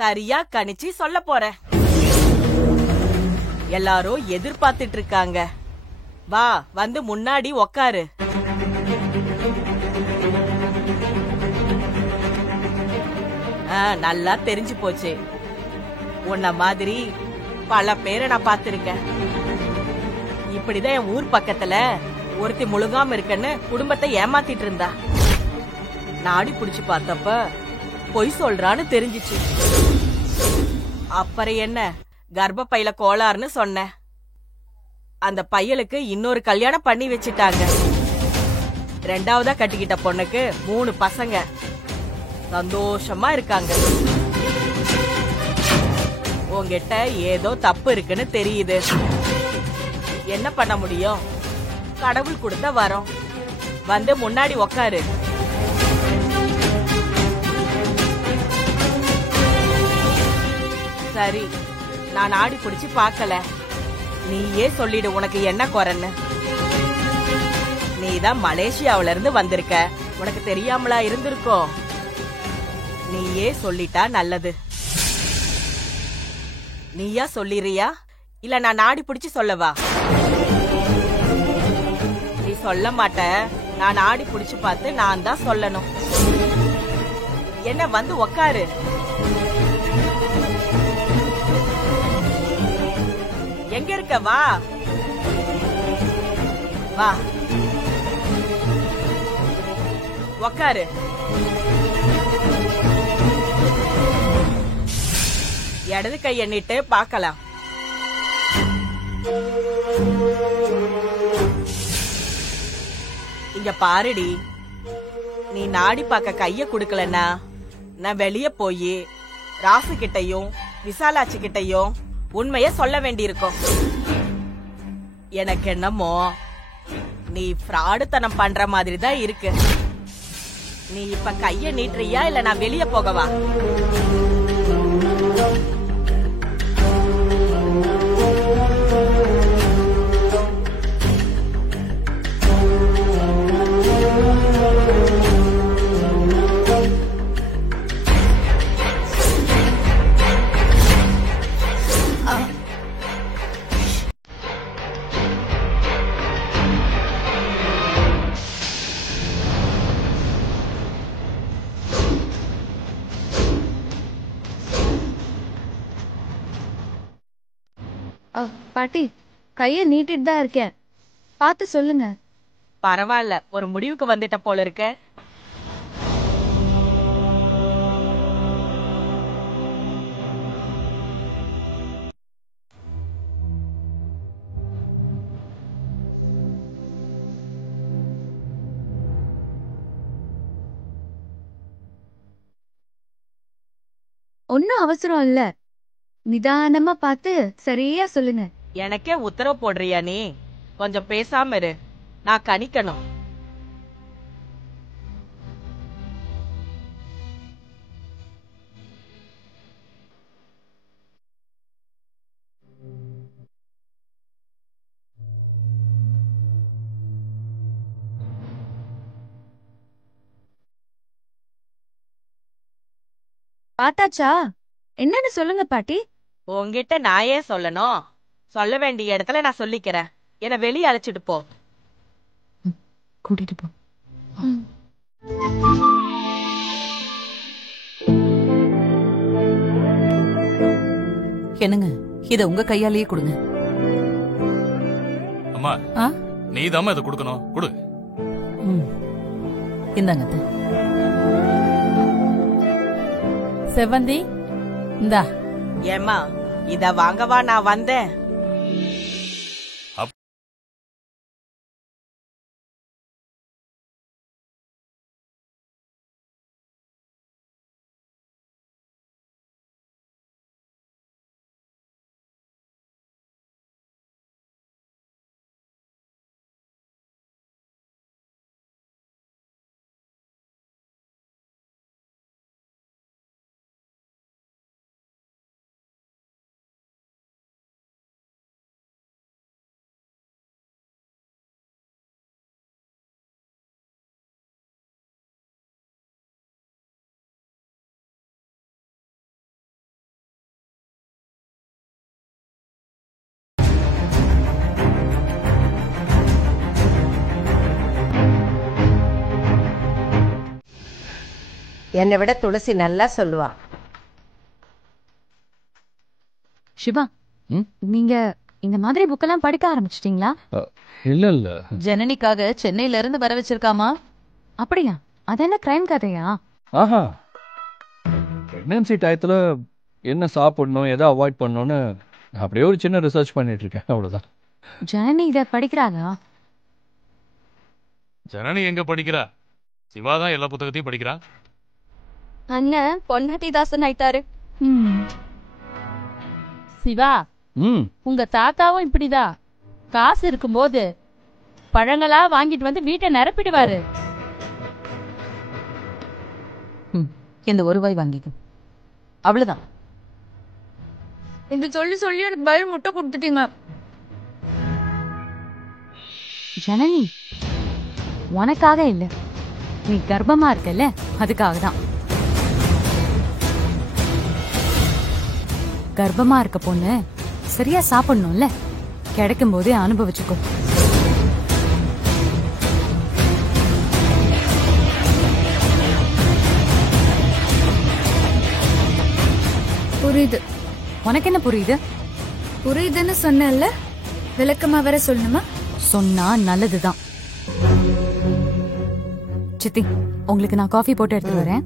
சரியா கணிச்சு சொல்ல போறேன். எல்லாரும் எதிர்பார்த்துட்டு இருக்காங்க. வா, வந்து முன்னாடி உக்காரு. நல்லா தெரிஞ்சு போச்சு. உன்ன மாதிரி பல பேரை நான் பார்த்திருக்கேன். இப்படிதான் என் ஊர் பக்கத்துல ஒருத்தி முழுகாம இருக்கன்னு குடும்பத்தை ஏமாத்திட்டு இருந்தா. நாடி புடிச்சு பார்த்தப்ப பொய் சொல்றான்னு தெரிஞ்சிச்சு. அப்புறம் என்ன, கர்ப்பப்பையில கோளாறுன்னு சொன்னேன். அந்த பையலுக்கு இன்னொரு கல்யாணம் பண்ணி வச்சிட்டாங்க. ரெண்டாவதா கட்டிக்கிட்ட பொண்ணுக்கு 3 பசங்க. சந்தோஷமா இருக்காங்க. உன்கிட்ட ஏதோ தப்பு இருக்குன்னு தெரியுது. என்ன பண்ண முடியும்? கடவுள் கொடுத்த வரோம். வந்து முன்னாடி உக்காரு. சரி, நான் ஆடி பிடிச்சு பார்க்கல. நீயே சொல்லிடு உனக்கு என்ன குறைன்னு. நீதான் மலேசியாவில இருந்து வந்திருக்க, உனக்கு தெரியாமலா இருந்திருக்கோம்? நீயே சொல்லிட்டா நல்லது. நீயா சொல்லிறியா இல்ல நான் நாடி பிடிச்சு சொல்லவா? நீ சொல்ல மாட்ட. நான் நாடி பிடிச்சு பார்த்து நான் தான் சொல்லணும். என்ன, வந்து உக்காரு. எங்க இருக்க? வா வா, உக்காரு. இடது கை எண்ணிட்டு பார்க்கலாம். இங்க பாருடி, நீ நாடி பார்க்க கைய குடுக்கலன்னா நான் வெளிய போய் ராசு கிட்டையும் விசாலாட்சி கிட்டையும் உண்மைய சொல்ல வேண்டியிருக்கும். எனக்கு என்னமோ நீ ஃப்ராடுத்தனம் பண்ற மாதிரி தான் இருக்கு. நீ இப்ப கைய நீட்டுறியா இல்ல நான் வெளிய போகவா? பாட்டி, கைய நீட்டிட்டு தான் இருக்கேன், பார்த்து சொல்லுங்க. பரவாயில்ல, ஒரு முடிவுக்கு வந்துட்ட போல இருக்க. ஒன்னும் அவசரம் இல்ல, நிதானமா பார்த்து சரியா சொல்லுங்க. எனக்கே உத்தரவு போடுறியா நீ? கொஞ்சம் பேசாம இரு, நான் கணிக்கணும். பார்த்தாச்சா? என்னன்னு சொல்லுங்க பாட்டி. உன்கிட்ட நான் ஏன் சொல்லணும்? சொல்ல வேண்டிய இடத்துல நான் சொல்லிக்கிறேன். என்ன வெளியே அழைச்சிட்டு போ. கூட்டிட்டு போ. என்னங்க, இத உங்க கையாலேயே கொடுங்க. அம்மா, நீதாம்மா இதை கொடுக்கணும். கொடு. இந்தாங்க. செவந்தி, இந்தா. ஏமா, இத வாங்கவா நான் வந்தேன். என்னை விட துளசி நல்லா சொல்லுவா. சிவா, நீங்க இந்த மாதிரி புக்கெல்லாம் படிக்க ஆரம்பிச்சிட்டீங்களா? இல்ல ஜனனிக்காக சென்னையில இருந்து வர வச்சிருக்காமா. அப்படியா? அது என்ன கிரைம் கதையா? ஆஹா, பிரெக்னன்சி டயத்துல என்ன சாப்பிடணும், எதை அவாய்ட் பண்ணணும்னு அப்படியே ஒரு சின்ன ரிசர்ச் பண்ணிட்டு இருக்கேன், அவ்வளவுதான். ஜனனி இத படிக்கிறாளா? ஜனனி எங்க படிக்கிறா? சிவா தான் எல்லா புத்தகத்தையும் படிக்கிறா. அண்ணன் பொன்னாட்டிதாசன் ஆயிட்டாரு. சிவா, உங்க தாத்தாவும் இப்படிதான். காசு இருக்கும்போது பழங்களா வாங்கிட்டு வந்து வீட்டை நிரப்பிடுவாரு. இந்த ஒரு வாய் வாங்கிக்கும், அவ்வளவுதான். இது சொல்லி சொல்லி எனக்கு பயம் முட்டை கொடுத்துட்டீங்க. ஜனனி, உனக்காக இல்ல, நீ கர்ப்பமா இருக்கல, அதுக்காக தான். கர்ப்பமா இருக்க பொண்ணு சரியா சாப்பிடணும்ல, கிடைக்கும் போதே அனுபவிச்சுக்கோ. புரியுது. உனக்கு என்ன புரியுது? புரியுதுன்னு சொன்னல, விளக்கமா வேற சொல்லணுமா? சொன்னா நல்லதுதான். சித்தி, உங்களுக்கு நான் காஃபி போட்டு எடுத்துட்டு வரேன்.